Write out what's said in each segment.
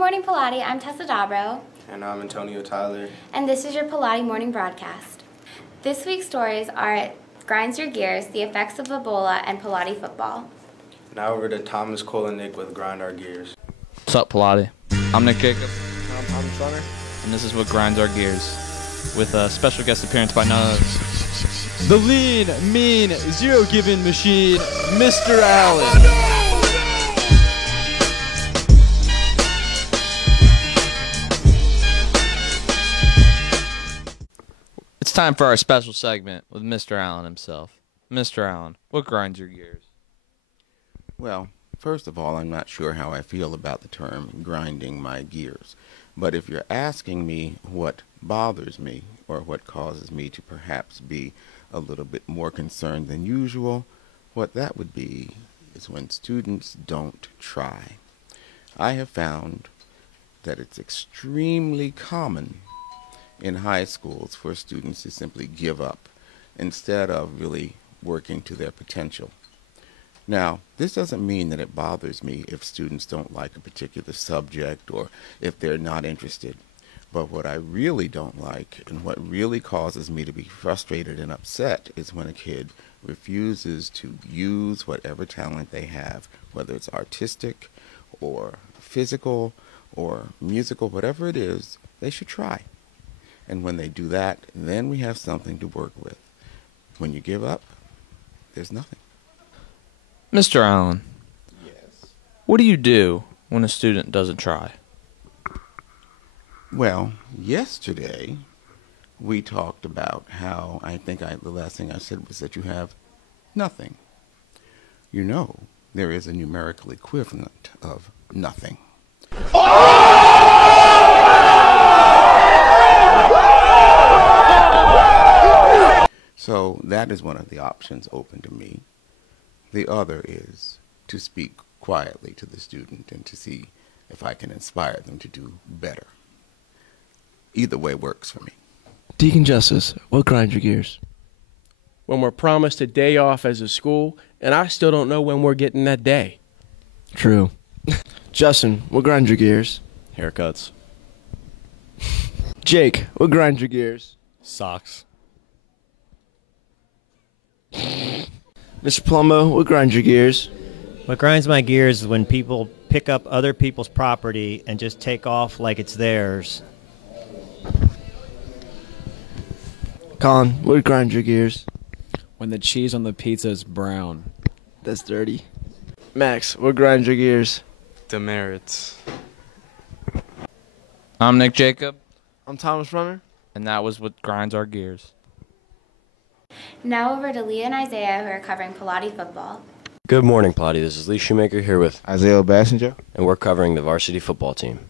morning, Pallotti. I'm Tessa Dobro. And I'm Antonio Tyler. And this is your Pallotti morning broadcast. This week's stories are Grinds Your Gears, the effects of Ebola, and Pallotti football. Now over to Thomas, Cole, and Nick with Grind Our Gears. What's up, Pallotti? I'm Nick Jacob. I'm Thomas Runner. And this is what Grinds Our Gears, with a special guest appearance by none other the lean, mean, zero-giving machine, Mr. Allen. It's time for our special segment with Mr. Allen himself. Mr. Allen, what grinds your gears? Well, first of all, I'm not sure how I feel about the term grinding my gears. But if you're asking me what bothers me or what causes me to perhaps be a little bit more concerned than usual, what that would be is when students don't try. I have found that it's extremely common in high schools for students to simply give up instead of really working to their potential. Now, this doesn't mean that it bothers me if students don't like a particular subject or if they're not interested. But what I really don't like and what really causes me to be frustrated and upset is when a kid refuses to use whatever talent they have, whether it's artistic or physical or musical, whatever it is, they should try. And when they do that, then we have something to work with. When you give up, there's nothing. Mr. Allen. Yes. What do you do when a student doesn't try? Well, yesterday we talked about how the last thing I said was that you have nothing. You know, there is a numerical equivalent of nothing. So that is one of the options open to me. The other is to speak quietly to the student and to see if I can inspire them to do better. Either way works for me. Deacon Justice, what grinds your gears? When we're promised a day off as a school, and I still don't know when we're getting that day. True. Justin, what grinds your gears? Haircuts. Jake, what grinds your gears? Socks. Mr. Plumbo, what grinds your gears? What grinds my gears is when people pick up other people's property and just take off like it's theirs. Colin, what grinds your gears? When the cheese on the pizza is brown. That's dirty. Max, what grinds your gears? Demerits. I'm Nick Jacob. I'm Thomas Runner. And that was what grinds our gears. Now over to Leah and Isaiah, who are covering Pallotti football. Good morning, Pallotti. This is Lee Shoemaker here with Isaiah Bassinger, and we're covering the varsity football team.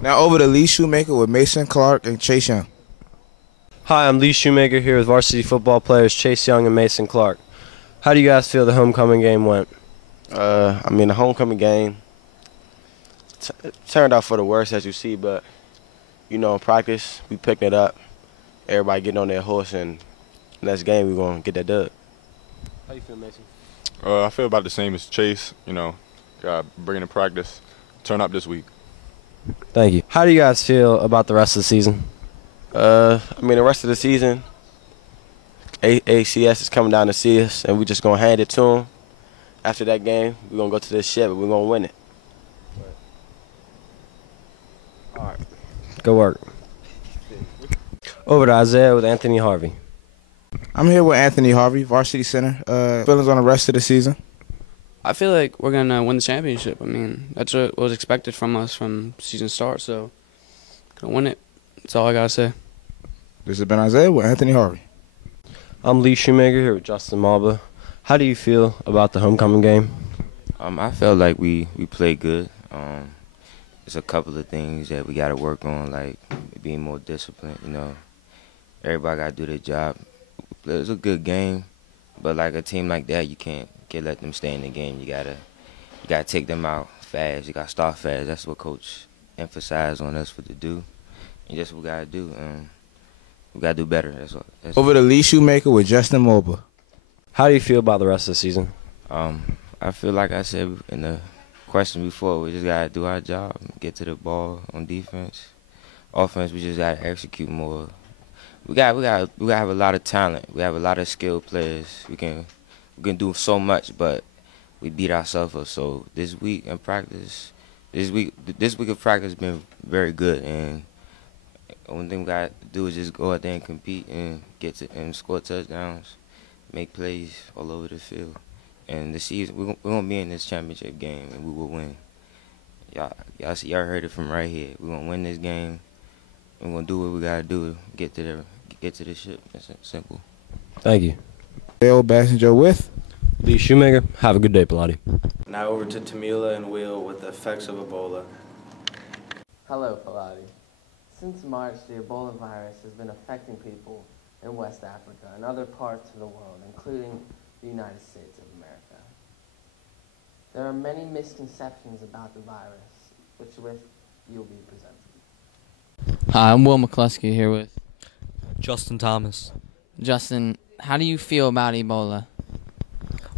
Now over to Lee Shoemaker with Mason Clark and Chase Young. Hi, I'm Lee Shoemaker here with varsity football players Chase Young and Mason Clark. How do you guys feel the homecoming game went? The homecoming game turned out for the worst, as you see, but, in practice, we picked it up. Everybody getting on their horse, and next game we're going to get that dub. How you feel, Mason? I feel about the same as Chase, got bringing in practice, turn up this week. Thank you. How do you guys feel about the rest of the season? The rest of the season, ACS is coming down to see us, and we're just going to hand it to them. After that game, we're going to go to this ship, but we're going to win it. All right. Good work. Over to Isaiah with Anthony Harvey. I'm here with Anthony Harvey, varsity center. Feelings on the rest of the season? I feel like we're going to win the championship. That's what was expected from us from season start, so going to win it. That's all I got to say. This has been Isaiah with Anthony Harvey. I'm Lee Shoemaker here with Justin Malba. How do you feel about the homecoming game? I felt like we played good. There's a couple of things that we got to work on, like being more disciplined. You know, everybody got to do their job. It was a good game, but like a team like that, you can't let them stay in the game. You gotta take them out fast. You gotta start fast. That's what Coach emphasized on us to do, and that's what we gotta do. We gotta do better. That's what. Over to Lee Shoemaker with Justin Moba. How do you feel about the rest of the season? I feel like I said in the question before, we just gotta do our job, get to the ball on defense. Offense, we just gotta execute more. We got have a lot of talent. We have a lot of skilled players. We can do so much, but we beat ourselves up. So this week of practice has been very good, and the only thing we got to do is just go out there and compete and and score touchdowns, make plays all over the field. And the season, we're gonna be in this championship game, and we will win. Y'all heard it from right here. We're gonna win this game. We're gonna do what we gotta do to get to the ship. It's simple. Thank you. Dale Bassinger with Lee Shoemaker. Have a good day, Pallotti. Now over to Tamila and Will with the effects of Ebola. Hello, Pallotti. Since March, the Ebola virus has been affecting people in West Africa and other parts of the world, including the United States of America. There are many misconceptions about the virus, which you'll be presented. Hi, I'm Will McCluskey here with Justin Thomas. Justin. How do you feel about Ebola?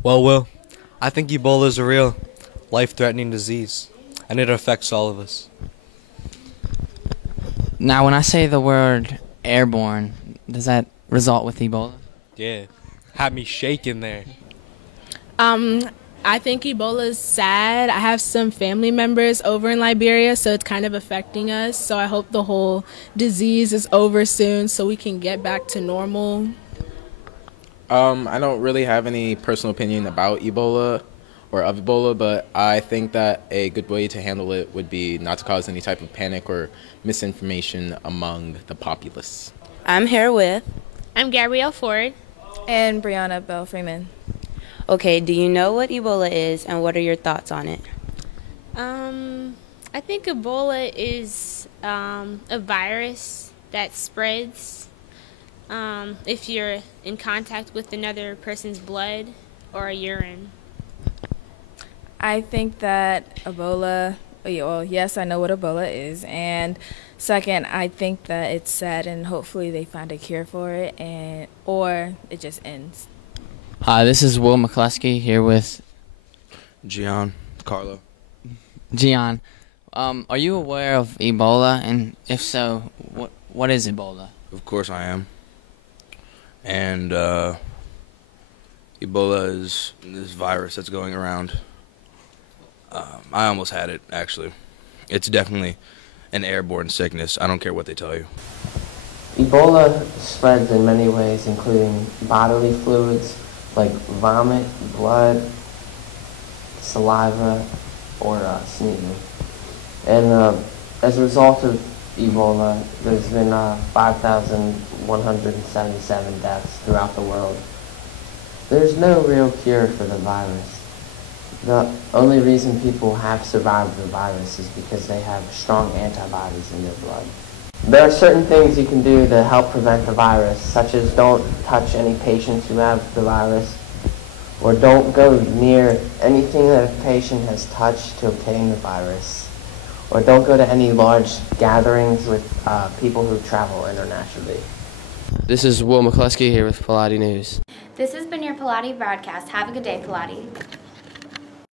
Well, Will, I think Ebola is a real life-threatening disease, and it affects all of us. Now, when I say the word airborne, does that result with Ebola? Yeah, had me shaking there. I think Ebola is sad. I have some family members over in Liberia, so it's kind of affecting us. So I hope the whole disease is over soon so we can get back to normal. I don't really have any personal opinion about Ebola or of Ebola, but I think that a good way to handle it would be not to cause any type of panic or misinformation among the populace. I'm here with... I'm Gabrielle Ford. And Brianna Bell Freeman. Okay, do you know what Ebola is and what are your thoughts on it? I think Ebola is a virus that spreads if you're in contact with another person's blood or urine. I think that Ebola, well, yes, I know what Ebola is, and second, I think that it's sad and hopefully they find a cure for it, or it just ends. Hi, this is Will McCluskey here with Gian, Carlo. Gian. Are you aware of Ebola, and if so, what is Ebola? Of course I am. And Ebola is this virus that's going around. I almost had it, actually. It's definitely an airborne sickness. I don't care what they tell you. Ebola spreads in many ways, including bodily fluids like vomit, blood, saliva, or sneezing. And as a result of Ebola, there's been 5,177 deaths throughout the world. There's no real cure for the virus. The only reason people have survived the virus is because they have strong antibodies in their blood. There are certain things you can do to help prevent the virus, such as don't touch any patients who have the virus, or don't go near anything that a patient has touched to obtain the virus, or don't go to any large gatherings with people who travel internationally. This is Will McCluskey here with Pallotti News. This has been your Pallotti broadcast. Have a good day, Pallotti.